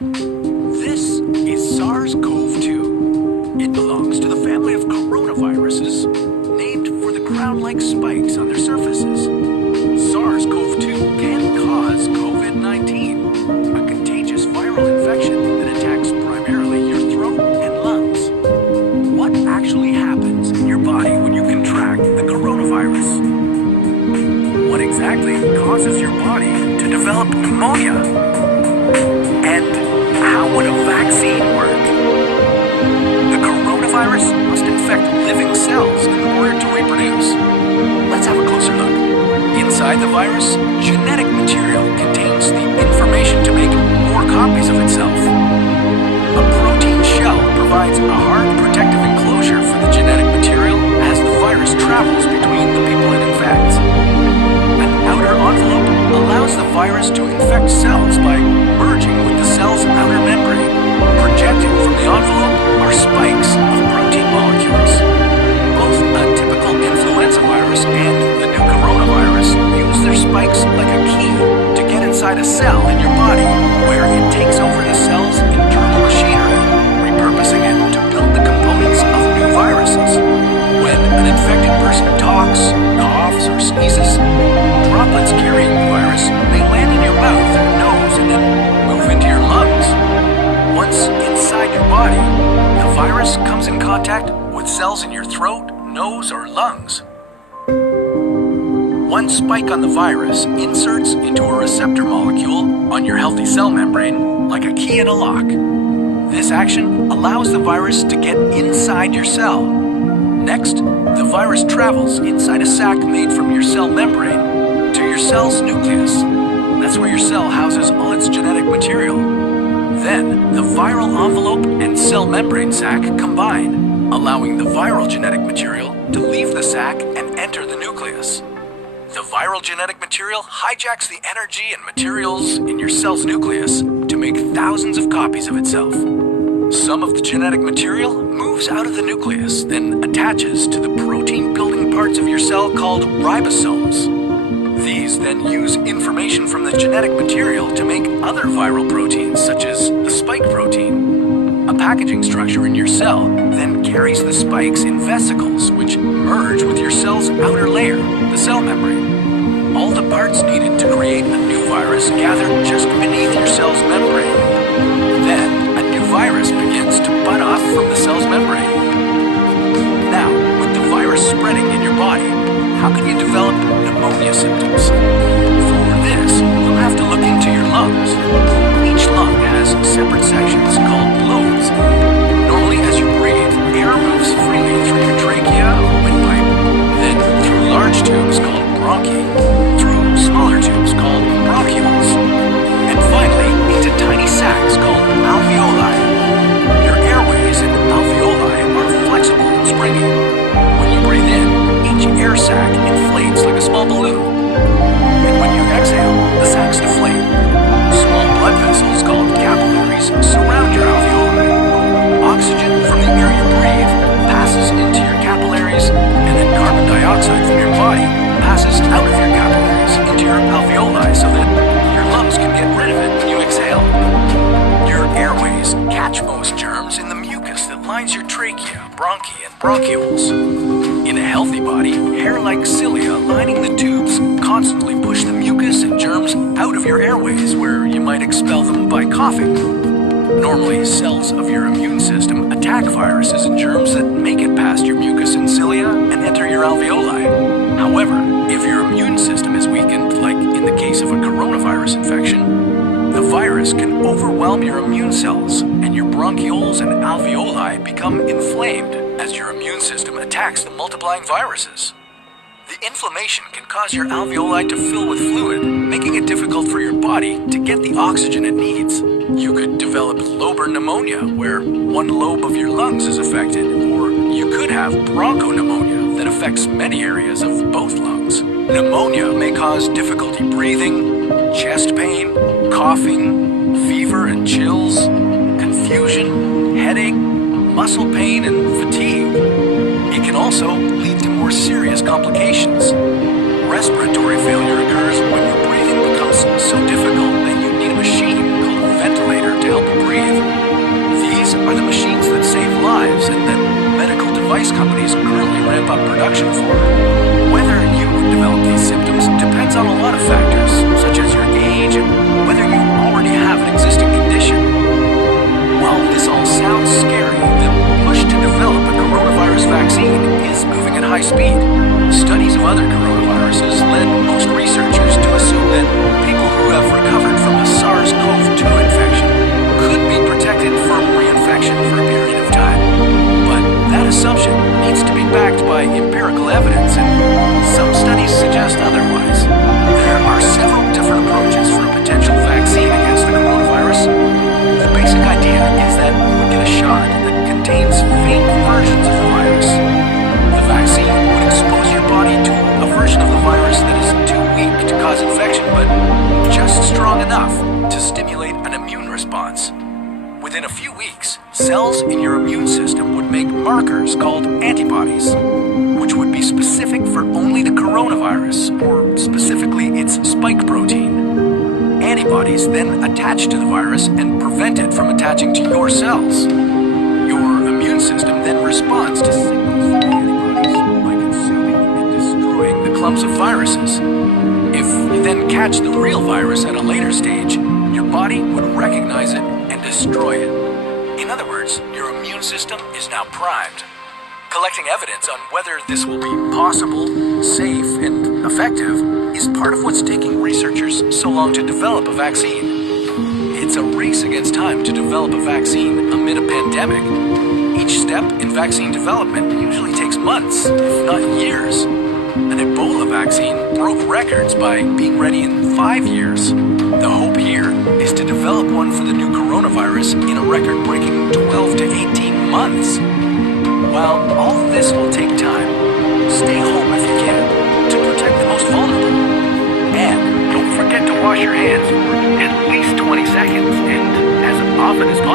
This is SARS-CoV-2. It belongs to the family of coronaviruses named for the crown-like spikes on their surfaces. SARS-CoV-2 can cause COVID-19, a contagious viral infection that attacks primarily your throat and lungs. What actually happens in your body when you contract the coronavirus? What exactly causes your body to develop pneumonia? How would a vaccine work? The coronavirus must infect living cells in order to reproduce. Let's have a closer look. Inside the virus, genetic material contains the information to make more copies of itself. A protein shell provides a hard protective enclosure for the genetic material as the virus travels between the people it infects. An outer envelope allows the virus to infect cells by merging with the cell's outer membrane. Projecting from the envelope are spikes of protein molecules. Both a typical influenza virus and the new coronavirus use their spikes like a key to get inside a cell in your body, where it takes over the cell's internal machinery, repurposing it to build the components of new viruses. When an infected person talks, coughs, or sneezes, droplets carrying the virus may land in your mouth or nose and then move into your lungs. Once inside your body, the virus comes in contact with cells in your throat, nose, or lungs. One spike on the virus inserts into a receptor molecule on your healthy cell membrane like a key in a lock. This action allows the virus to get inside your cell. Next, the virus travels inside a sac made from your cell membrane to your cell's nucleus. That's where your cell houses all its genetic material. Then, the viral envelope and cell membrane sac combine, allowing the viral genetic material to leave the sac and enter the nucleus. The viral genetic material hijacks the energy and materials in your cell's nucleus to make thousands of copies of itself. Some of the genetic material moves out of the nucleus, then attaches to the protein-building parts of your cell called ribosomes. These then use information from the genetic material to make other viral proteins, such as the spike protein. A packaging structure in your cell then carries the spikes in vesicles, which merge with your cell's outer layer, the cell membrane. All the parts needed to create a new virus gather just beneath your cell's membrane. Then, a new virus begins to bud off from the cell's membrane. Now, with the virus spreading in your body, how can you develop pneumonia symptoms? For this, we'll have to look into your lungs. Each lung has separate sections called lobes. Normally, as you breathe, air moves freely through your trachea or windpipe, then through large tubes called bronchi, through smaller tubes called bronchioles, and finally into tiny sacs called alveoli. Your airways and alveoli are flexible and springy. When you breathe in, each air sac inflates like a small balloon. And when you exhale, the sacs deflate. Small blood vessels called capillaries surround your alveoli. Oxygen from the air you breathe passes into your capillaries, and then carbon dioxide from your body passes out of your capillaries into your alveoli so that your lungs can get rid of it when you exhale. Your airways catch most germs in the mucus that lines your trachea, bronchi, and bronchioles. In a healthy body, hair-like cilia lining the tubes constantly push the mucus and germs out of your airways, where you might expel them by coughing. Normally, cells of your immune system attack viruses and germs that make it past your mucus and cilia and enter your alveoli. However, if your immune system is weakened, like in the case of a coronavirus infection, the virus can overwhelm your immune cells, and your bronchioles and alveoli become inflamed as your immune system attacks the multiplying viruses. The inflammation can cause your alveoli to fill with fluid, making it difficult for your body to get the oxygen it needs. You could develop lobar pneumonia, where one lobe of your lungs is affected, or you could have bronchopneumonia that affects many areas of both lungs. Pneumonia may cause difficulty breathing, chest pain, coughing, fever and chills, confusion, headache, muscle pain, and fatigue. It can also lead to more serious complications. Respiratory failure occurs when your breathing becomes so difficult that you need a machine called a ventilator to help companies currently ramp up production for. Whether you would develop these symptoms depends on a lot of factors, such as your age and whether you already have an existing condition. While this all sounds scary, the push to develop a coronavirus vaccine is moving at high speed. Studies of other coronaviruses led most researchers to assume that people who have recovered from a SARS-CoV-2 infection could be protected from reinfection for a period of time. But that assumption needs to be backed by empirical evidence, and some studies suggest otherwise. There are several different approaches for a potential vaccine against the coronavirus. The basic idea is that you would get a shot that contains fake versions of the virus. The vaccine would expose your body to a version of the virus that is too weak to cause infection, but just strong enough to stimulate an immune response. Within a few weeks, cells in your immune system would make markers called antibodies, which would be specific for only the coronavirus, or specifically its spike protein. Antibodies then attach to the virus and prevent it from attaching to your cells. Your immune system then responds to signals from the antibodies by consuming and destroying the clumps of viruses. If you then catch the real virus at a later stage, your body would recognize it and destroy it. In other words, your immune system is now primed. Collecting evidence on whether this will be possible, safe, and effective is part of what's taking researchers so long to develop a vaccine. It's a race against time to develop a vaccine amid a pandemic. Each step in vaccine development usually takes months, if not years. An Ebola vaccine broke records by being ready in 5 years. The hope here is to develop one for the new coronavirus in a record-breaking 12 to 18 months. While all of this will take time, stay home if you can to protect the most vulnerable. And don't forget to wash your hands for at least 20 seconds and as often as possible.